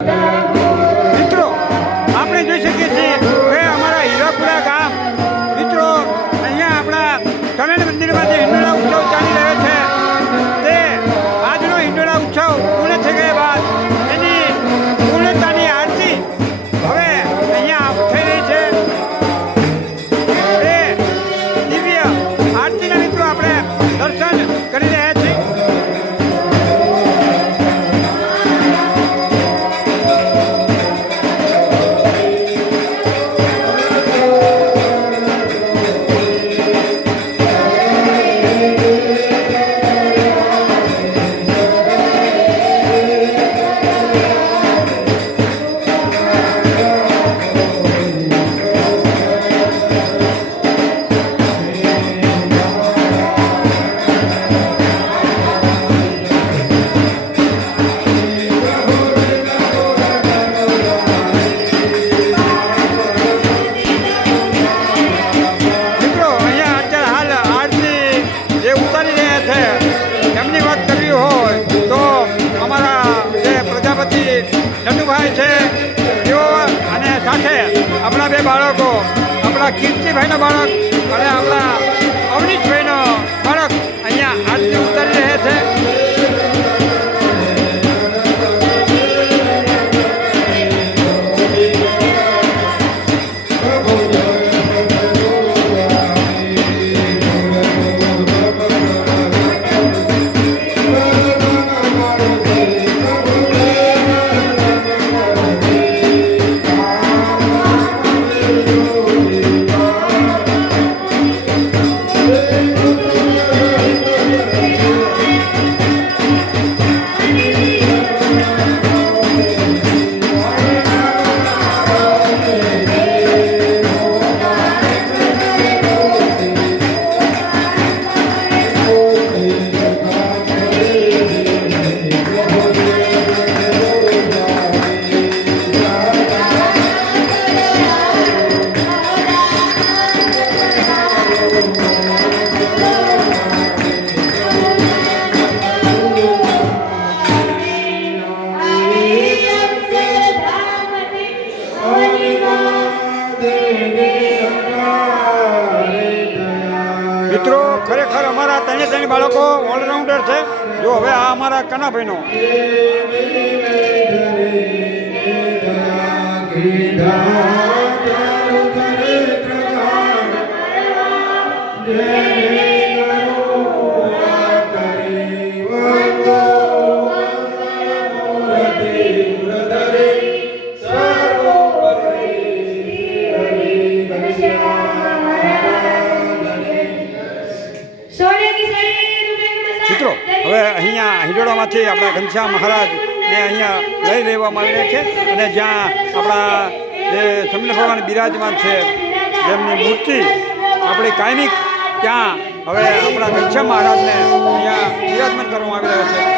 મિત્રો આપણે જોઈ શકીએ છીએ કે અમારા હીરાપુરા ગામ મિત્રો અહીંયા આપણા સ્વામિનારાયણ મંદિરમાં જે હિંડોળા ઉત્સવ ચાલી રહ્યો છે તે આજનો હિંડોળા ઉત્સવ પૂર્ણ થઈ ગયા બાદ એની પૂર્ણતાની આરતી હવે અહીંયા થઈ રહી છે। એ દિવ્ય આરતીના મિત્રો આપણે દર્શન કરી રહ્યા છીએ। નટુભાઈ છે તેઓ અને સાથે આપણા બે બાળકો આપણા કીર્તિભાઈનો બાળક અને આપણા અવનીશભાઈનો બાળક અહીંયા આરતી ઉતારી રહ્યા છે। મિત્રો ખરેખર અમારા ત્રણે બાળકો ઓલરાઉન્ડર છે। જો હવે આ અમારા કનાભાઈનો મિત્રો હવે અહીંયા હિંડોળામાંથી આપણા ઘનશ્યામ મહારાજને અહીંયા લઈ લેવામાં આવી રહ્યા છે અને જ્યાં આપણા જે સ્વામિનારાયણ ભગવાન બિરાજમાન છે જેમની મૂર્તિ આપણી કાયમિક ત્યાં હવે આપણા ઘનશ્યામ મહારાજને અહીંયા બિરાજમાન કરવામાં આવી રહ્યા છે।